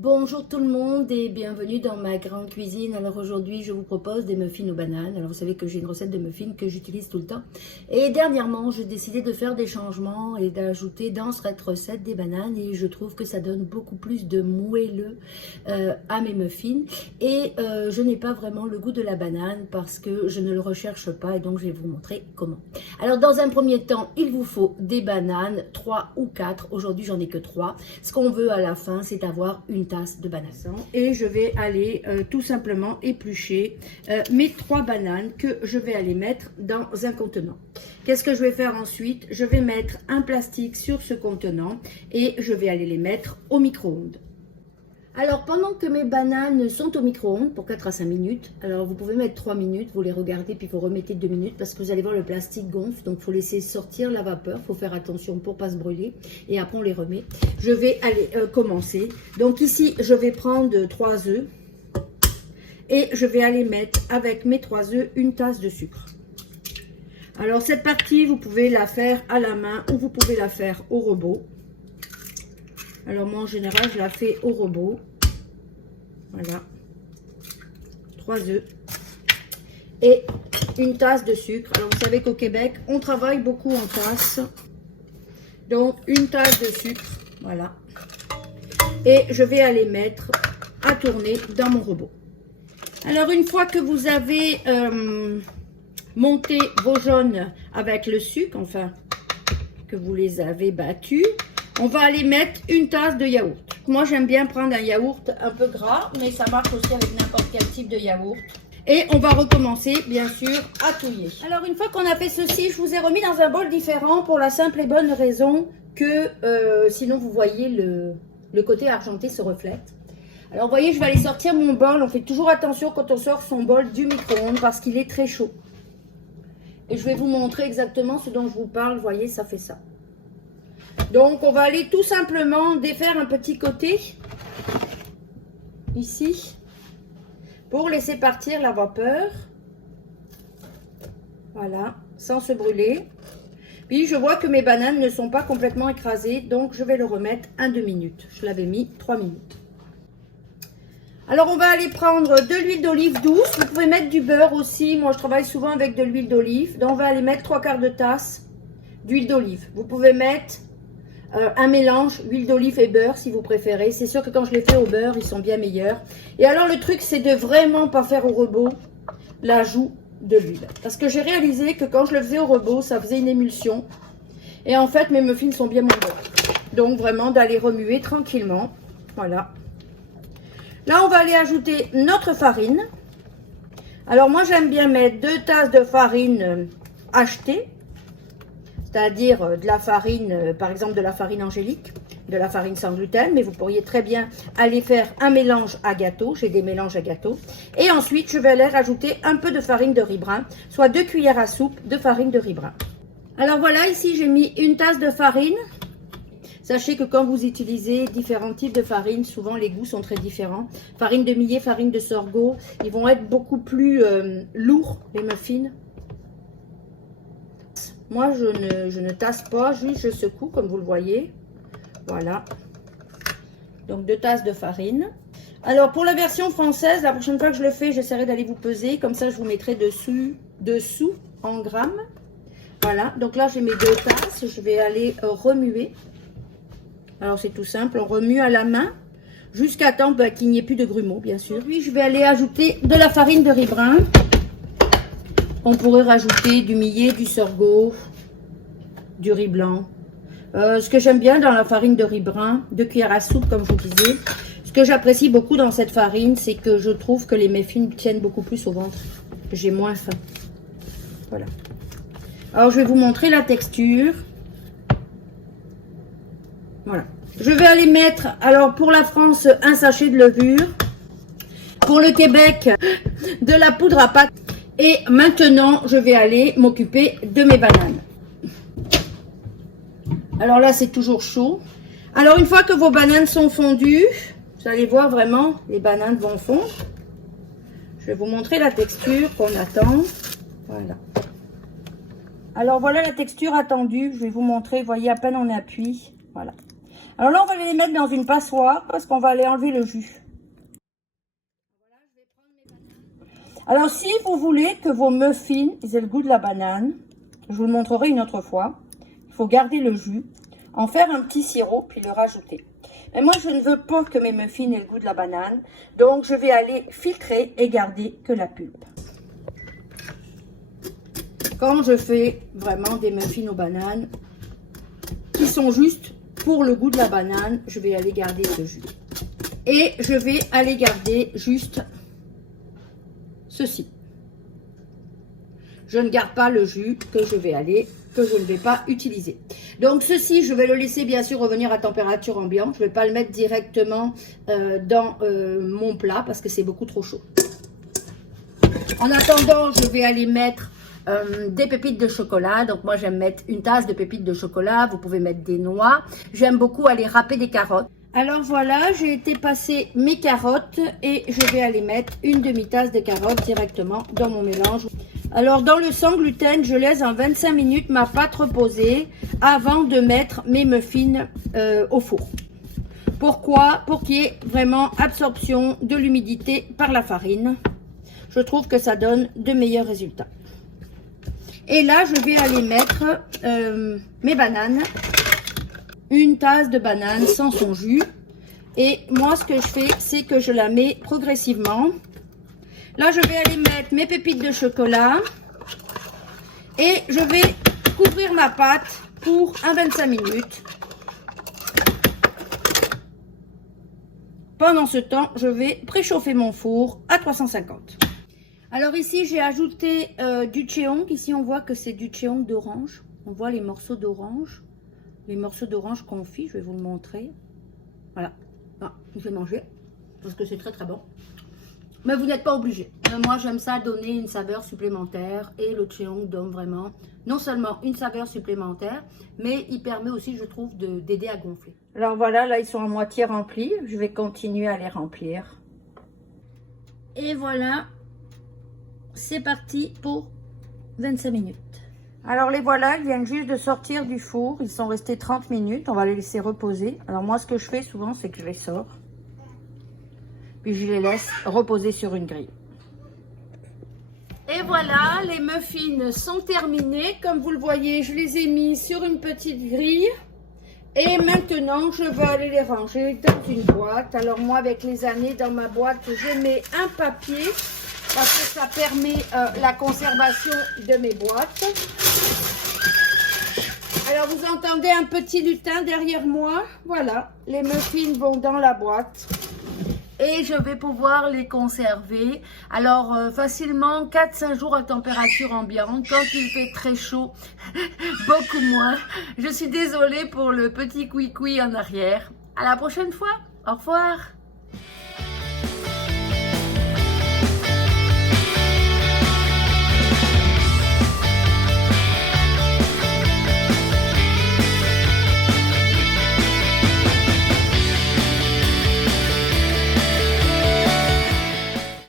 Bonjour tout le monde et bienvenue dans ma grande cuisine. Alors aujourd'hui je vous propose des muffins aux bananes. Alors vous savez que j'ai une recette de muffins que j'utilise tout le temps. Et dernièrement j'ai décidé de faire des changements et d'ajouter dans cette recette des bananes. Et je trouve que ça donne beaucoup plus de moelleux à mes muffins. Et je n'ai pas vraiment le goût de la banane parce que je ne le recherche pas. Et donc je vais vous montrer comment. Alors dans un premier temps il vous faut des bananes, 3 ou 4. Aujourd'hui j'en ai que 3. Ce qu'on veut à la fin c'est avoir une tasse de bananes. Et je vais aller tout simplement éplucher mes 3 bananes que je vais aller mettre dans un contenant. Qu'est-ce que je vais faire ensuite? Je vais mettre un plastique sur ce contenant et je vais aller les mettre au micro-ondes. Alors, pendant que mes bananes sont au micro-ondes pour 4 à 5 minutes, alors vous pouvez mettre 3 minutes, vous les regardez, puis vous remettez 2 minutes parce que vous allez voir le plastique gonfle, donc il faut laisser sortir la vapeur, il faut faire attention pour ne pas se brûler, et après on les remet. Je vais aller commencer. Donc ici, je vais prendre 3 œufs et je vais aller mettre avec mes 3 œufs une tasse de sucre. Alors cette partie, vous pouvez la faire à la main ou vous pouvez la faire au robot. Alors moi en général je la fais au robot. Voilà. 3 œufs. Et une tasse de sucre. Alors vous savez qu'au Québec on travaille beaucoup en tasse. Donc une tasse de sucre. Voilà. Et je vais aller mettre à tourner dans mon robot. Alors une fois que vous avez monté vos jaunes avec le sucre, enfin que vous les avez battus, on va aller mettre une tasse de yaourt. Moi, j'aime bien prendre un yaourt un peu gras, mais ça marche aussi avec n'importe quel type de yaourt. Et on va recommencer, bien sûr, à touiller. Alors, une fois qu'on a fait ceci, je vous ai remis dans un bol différent pour la simple et bonne raison que sinon, vous voyez, le côté argenté se reflète. Alors, vous voyez, je vais aller sortir mon bol. On fait toujours attention quand on sort son bol du micro-ondes parce qu'il est très chaud. Et je vais vous montrer exactement ce dont je vous parle. Vous voyez, ça fait ça. Donc, on va aller tout simplement défaire un petit côté, ici, pour laisser partir la vapeur. Voilà, sans se brûler. Puis, je vois que mes bananes ne sont pas complètement écrasées, donc je vais le remettre 1-2 minutes. Je l'avais mis 3 minutes. Alors, on va aller prendre de l'huile d'olive douce. Vous pouvez mettre du beurre aussi. Moi, je travaille souvent avec de l'huile d'olive. Donc, on va aller mettre 3/4 de tasse d'huile d'olive. Vous pouvez mettre un mélange huile d'olive et beurre si vous préférez. C'est sûr que quand je les fais au beurre, ils sont bien meilleurs. Et alors le truc, c'est de vraiment pas faire au robot l'ajout de l'huile. Parce que j'ai réalisé que quand je le faisais au robot, ça faisait une émulsion. Et en fait, mes muffins sont bien moins bons. Donc vraiment d'aller remuer tranquillement. Voilà. Là, on va aller ajouter notre farine. Alors moi, j'aime bien mettre 2 tasses de farine achetée. C'est-à-dire de la farine, par exemple de la farine angélique, de la farine sans gluten, mais vous pourriez très bien aller faire un mélange à gâteau. J'ai des mélanges à gâteau. Et ensuite, je vais aller rajouter un peu de farine de riz brun, soit 2 cuillères à soupe de farine de riz brun. Alors voilà, ici j'ai mis une tasse de farine. Sachez que quand vous utilisez différents types de farine, souvent les goûts sont très différents. Farine de millet, farine de sorgho, ils vont être beaucoup plus lourds, les muffins. Moi, je ne tasse pas, juste je secoue comme vous le voyez. Voilà. Donc, 2 tasses de farine. Alors, pour la version française, la prochaine fois que je le fais, j'essaierai d'aller vous peser. Comme ça, je vous mettrai dessous en grammes. Voilà. Donc là, j'ai mes 2 tasses. Je vais aller remuer. Alors, c'est tout simple. On remue à la main jusqu'à temps qu'il n'y ait plus de grumeaux, bien sûr. Puis, je vais aller ajouter de la farine de riz brun. On pourrait rajouter du millet, du sorgho, du riz blanc. Ce que j'aime bien dans la farine de riz brun, 2 cuillères à soupe comme je vous disais. Ce que j'apprécie beaucoup dans cette farine, c'est que je trouve que les muffins tiennent beaucoup plus au ventre. J'ai moins faim. Voilà. Alors je vais vous montrer la texture. Voilà. Je vais aller mettre, alors pour la France, un sachet de levure. Pour le Québec, de la poudre à pâte. Et maintenant, je vais aller m'occuper de mes bananes. Alors là, c'est toujours chaud. Alors, une fois que vos bananes sont fondues, vous allez voir vraiment, les bananes vont fondre. Je vais vous montrer la texture qu'on attend. Voilà. Alors, voilà la texture attendue. Je vais vous montrer, vous voyez, à peine on appuie. Voilà. Alors là, on va les mettre dans une passoire parce qu'on va aller enlever le jus. Alors, si vous voulez que vos muffins aient le goût de la banane, je vous le montrerai une autre fois. Il faut garder le jus, en faire un petit sirop, puis le rajouter. Mais moi, je ne veux pas que mes muffins aient le goût de la banane, donc je vais aller filtrer et garder que la pulpe. Quand je fais vraiment des muffins aux bananes, qui sont juste pour le goût de la banane, je vais aller garder ce jus. Et je vais aller garder juste ceci. Je ne garde pas le jus que je ne vais pas utiliser. Donc ceci, je vais le laisser bien sûr revenir à température ambiante. Je ne vais pas le mettre directement dans mon plat parce que c'est beaucoup trop chaud. En attendant, je vais aller mettre des pépites de chocolat. Donc moi j'aime mettre une tasse de pépites de chocolat. Vous pouvez mettre des noix. J'aime beaucoup aller râper des carottes. Alors voilà, j'ai été passer mes carottes et je vais aller mettre une demi-tasse de carottes directement dans mon mélange. Alors dans le sans gluten, je laisse en 25 minutes ma pâte reposer avant de mettre mes muffins au four. Pourquoi? Pour qu'il y ait vraiment absorption de l'humidité par la farine. Je trouve que ça donne de meilleurs résultats. Et là, je vais aller mettre mes bananes. Une tasse de banane sans son jus. Et moi, ce que je fais, c'est que je la mets progressivement. Là, je vais aller mettre mes pépites de chocolat. Et je vais couvrir ma pâte pour 25 minutes. Pendant ce temps, je vais préchauffer mon four à 350. Alors ici, j'ai ajouté du cheong. Ici, on voit que c'est du cheong d'orange. On voit les morceaux d'orange. Les morceaux d'orange confits, je vais vous le montrer. Voilà. Ah, je vais manger parce que c'est très très bon. Mais vous n'êtes pas obligé. Moi, j'aime ça donner une saveur supplémentaire. Et le cheong donne vraiment non seulement une saveur supplémentaire, mais il permet aussi, je trouve, d'aider à gonfler. Alors voilà, là, ils sont à moitié remplis. Je vais continuer à les remplir. Et voilà, c'est parti pour 25 minutes. Alors les voilà, ils viennent juste de sortir du four. Ils sont restés 30 minutes. On va les laisser reposer. Alors moi, ce que je fais souvent, c'est que je les sors. Puis je les laisse reposer sur une grille. Et voilà, les muffins sont terminés. Comme vous le voyez, je les ai mis sur une petite grille. Et maintenant, je vais aller les ranger dans une boîte. Alors moi, avec les années, dans ma boîte, je mets un papier parce que ça permet la conservation de mes boîtes. Alors, vous entendez un petit lutin derrière moi. Voilà, les muffins vont dans la boîte. Et je vais pouvoir les conserver. Alors, facilement 4-5 jours à température ambiante. Quand il fait très chaud, beaucoup moins. Je suis désolée pour le petit couicoui en arrière. À la prochaine fois. Au revoir.